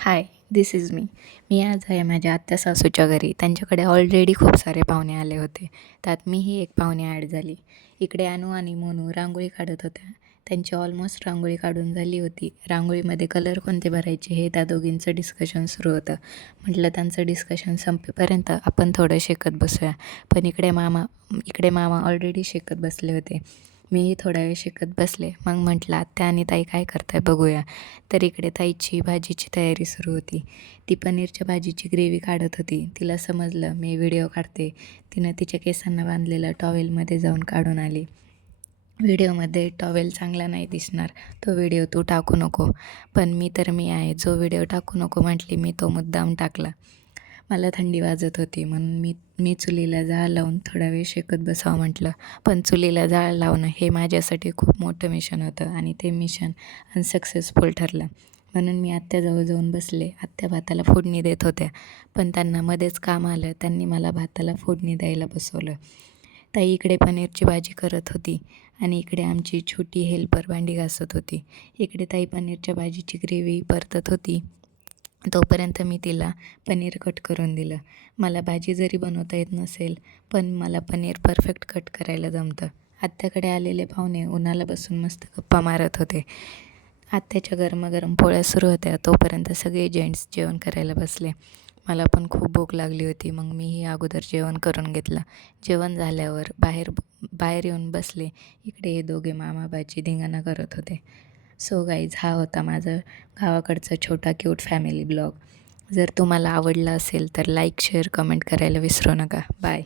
Hi this is me मी आज आहे माझ्या आत्या सासूच्या घरी. त्यांच्याकडे ऑलरेडी खूप सारे पाहुणे आले होते. त्यात मीही एक पाहुणे ॲड झाली. इकडे अनु आणि मोनू रांगोळी काढत होत्या. त्यांची ऑलमोस्ट रांगोळी काढून झाली होती. रांगोळीमध्ये कलर कोणते भरायचे हे त्या दोघींचं डिस्कशन सुरू होतं. म्हटलं त्यांचं डिस्कशन संपेपर्यंत आपण थोडं शेकत बसूया. पण इकडे मामा इकडे मामा ऑलरेडी शेकत बसले होते. मीही थोडा वेळ शिकत बसले. मग म्हटलं आत्या आणि ताई काय करताय बघूया. तर इकडे ताईची भाजीची तयारी सुरू होती. ती पनीरच्या भाजीची ग्रेव्ही काढत होती. तिला समजलं मी व्हिडिओ काढते. तिनं तिच्या केसांना बांधलेलं टॉवेलमध्ये जाऊन काढून आली. व्हिडिओमध्ये टॉवेल चांगला नाही दिसणार. तो व्हिडिओ तू टाकू नको. पण मी तर मी आहे. जो व्हिडिओ टाकू नको म्हटली मी तो मुद्दाम टाकला. मला थंडी वाजत होती म्हणून मी मी चुलीला जाळ लावून थोडा वेळ शेकत बसावं म्हटलं. पण चुलीला जाळ लावणं हे माझ्यासाठी खूप मोठं मिशन होतं आणि ते मिशन अनसक्सेसफुल ठरलं. म्हणून मी आत्याजवळ जाऊन बसले. आत्या भाताला फोडणी देत होत्या. पण त्यांना मध्येच काम आलं. त्यांनी मला भाताला फोडणी द्यायला बसवलं. ताई इकडे पनीरची भाजी करत होती आणि इकडे आमची छोटी हेल्पर भांडी घासत होती. इकडे ताई पनीरच्या भाजीची ग्रेव्ही परतत होती. तोपर्यंत मी तिला पनीर कट करून दिलं. मला भाजी जरी बनवता येत नसेल पण मला पनीर परफेक्ट कट करायला जमतं. आत्याकडे आलेले पाहुणे उन्हाला बसून मस्त गप्पा मारत होते. आत्याच्या गरमागरम पोळ्या सुरू होत्या तोपर्यंत सगळे जेंट्स जेवण करायला बसले. मला पण खूप भूक लागली होती मग मीही अगोदर जेवण करून घेतलं. जेवण झाल्यावर बाहेर बाहेर येऊन बसले. इकडे हे दोघे मामाबाची धिंगाणा करत होते. सो गाईज हा होता माझं गावाकडचा छोटा क्यूट फॅमिली ब्लॉग जर तुम्हाला आवडला असेल तर लाईक शेअर कमेंट करायला विसरू नका. बाय